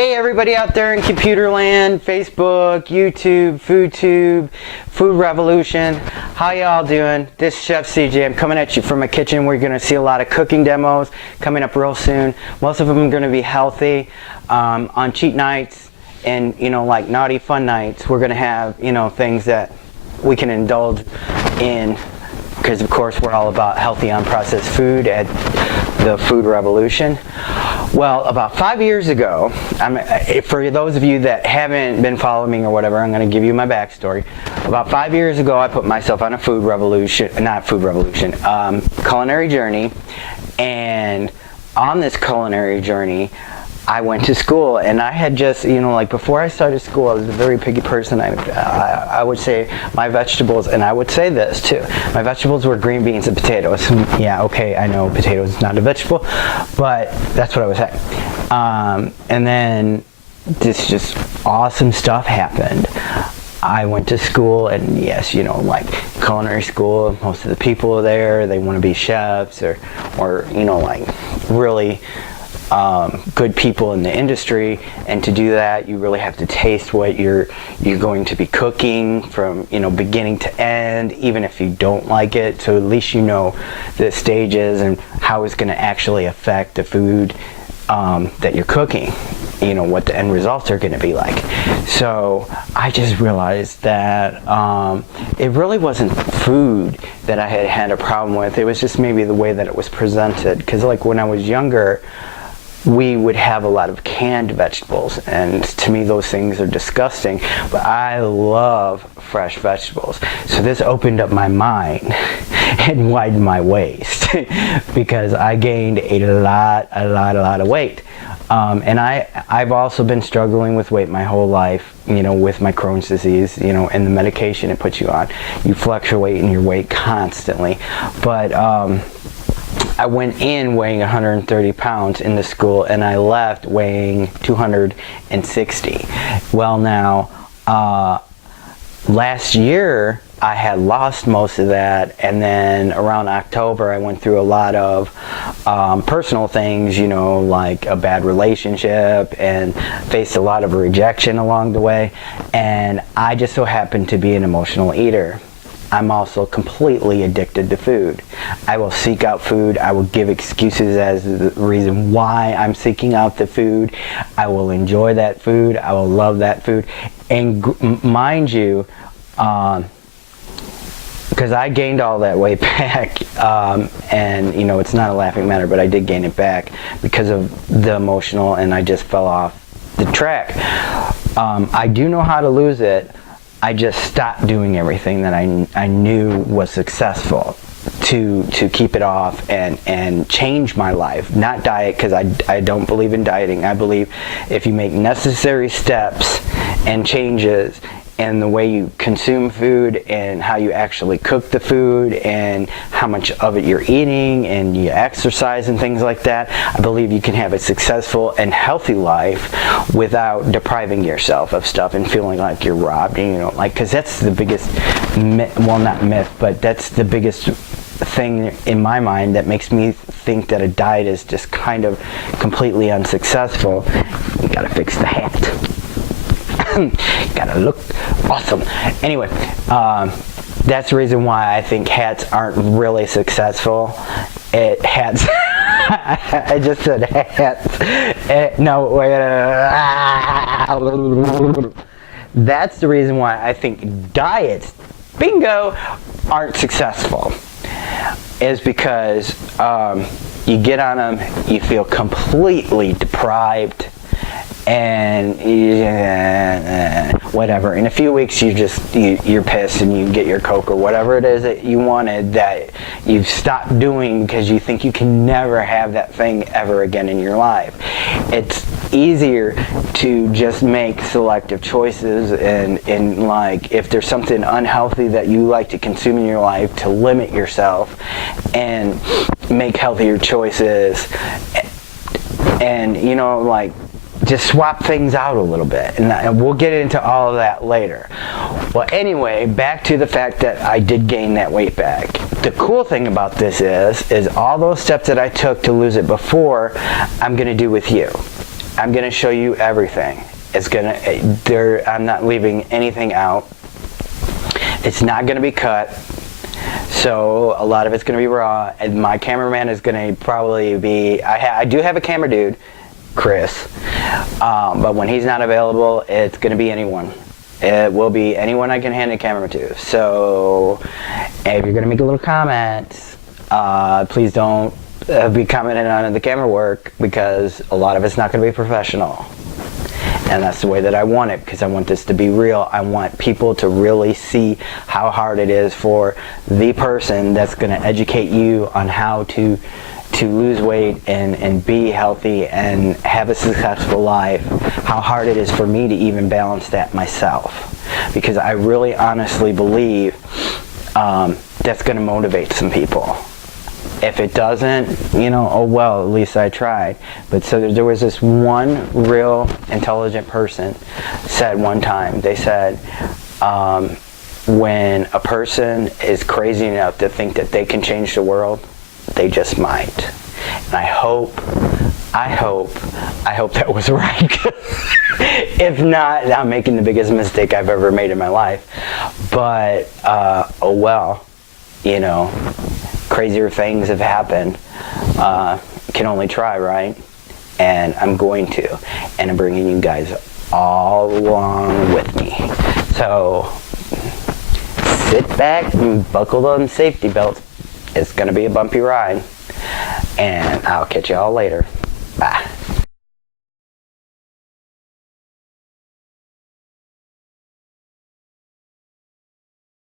Hey everybody out there in computer land, Facebook, YouTube, FoodTube, Food Revolution. How y'all doing? This is Chef CJ. I'm coming at you from my kitchen. We're going to see a lot of cooking demos coming up real soon. Most of them are going to be healthy. On cheat nights and, like naughty fun nights, we're going to have, things that we can indulge in, because of course we're all about healthy unprocessed food at the Food Revolution. Well, about 5 years ago, for those of you that haven't been following me or whatever, I'm going to give you my backstory. About 5 years ago, I put myself on a culinary journey, and on this culinary journey, I went to school, and I had just, before I started school, I was a very picky person. I would say my vegetables, and I would say this too, my vegetables were green beans and potatoes. Yeah, okay, I know potatoes is not a vegetable, but that's what I was saying. And then this just awesome stuff happened. I went to school, and yes, culinary school, most of the people there, they want to be chefs or really good people in the industry, and to do that you really have to taste what you're going to be cooking from beginning to end, even if you don't like it, so at least you know the stages and how it's going to actually affect the food that you're cooking, what the end results are going to be like. So I just realized that it really wasn't food that I had a problem with. It was just maybe the way that it was presented, because like when I was younger, we would have a lot of canned vegetables, and to me those things are disgusting, but I love fresh vegetables. So this opened up my mind and widened my waist because I gained a lot of weight. And I've also been struggling with weight my whole life, with my Crohn's disease, and the medication it puts you on. You fluctuate in your weight constantly. But I went in weighing 130 pounds in the school, and I left weighing 260. Well, now, last year I had lost most of that, and then around October I went through a lot of personal things, like a bad relationship, and faced a lot of rejection along the way, and I just so happened to be an emotional eater. I'm also completely addicted to food. I will seek out food. I will give excuses as the reason why I'm seeking out the food. I will enjoy that food. I will love that food. And mind you, because I gained all that weight back, and it's not a laughing matter, but I did gain it back because of the emotional, and I just fell off the track. I do know how to lose it. I just stopped doing everything that I knew was successful to keep it off and change my life. Not diet, because I don't believe in dieting. I believe if you make necessary steps and changes in the way you consume food and how you actually cook the food and how much of it you're eating and you exercise and things like that, I believe you can have a successful and healthy life without depriving yourself of stuff and feeling like you're robbed. Because that's the biggest not myth, but that's the biggest thing in my mind that makes me think that a diet is just kind of completely unsuccessful. You gotta fix the hat. Gotta look awesome. Anyway, that's the reason why I think hats aren't really successful. Hats. I just said hats. No, wait. That's the reason why I think diets, bingo, aren't successful. Is because you get on them, you feel completely deprived, and whatever. In a few weeks, you're pissed, and you get your Coke or whatever it is that you wanted that you've stopped doing because you think you can never have that thing ever again in your life. It's easier to just make selective choices and like if there's something unhealthy that you like to consume in your life, to limit yourself and make healthier choices, and just swap things out a little bit, and we'll get into all of that later. Well, anyway, back to the fact that I did gain that weight back. The cool thing about this is all those steps that I took to lose it before, I'm going to do with you. I'm going to show you everything. I'm not leaving anything out. It's not going to be cut. So a lot of it's going to be raw. And my cameraman is going to probably be, I do have a camera dude, Chris. But when he's not available, it's going to be anyone. It will be anyone I can hand a camera to. So if you're going to make a little comment, please don't be commenting on the camera work, because a lot of it's not going to be professional. And that's the way that I want it, because I want this to be real. I want people to really see how hard it is for the person that's going to educate you on how to lose weight and be healthy and have a successful life, how hard it is for me to even balance that myself. Because I really honestly believe that's going to motivate some people. If it doesn't, oh well, at least I tried. But so there was this one real intelligent person said one time, they said, when a person is crazy enough to think that they can change the world, they just might. And I hope that was right. If not, I'm making the biggest mistake I've ever made in my life. But, oh well, crazier things have happened. Can only try, right? And I'm going to. And I'm bringing you guys all along with me. So sit back and buckle on safety belts. It's going to be a bumpy ride. And I'll catch you all later. Bye.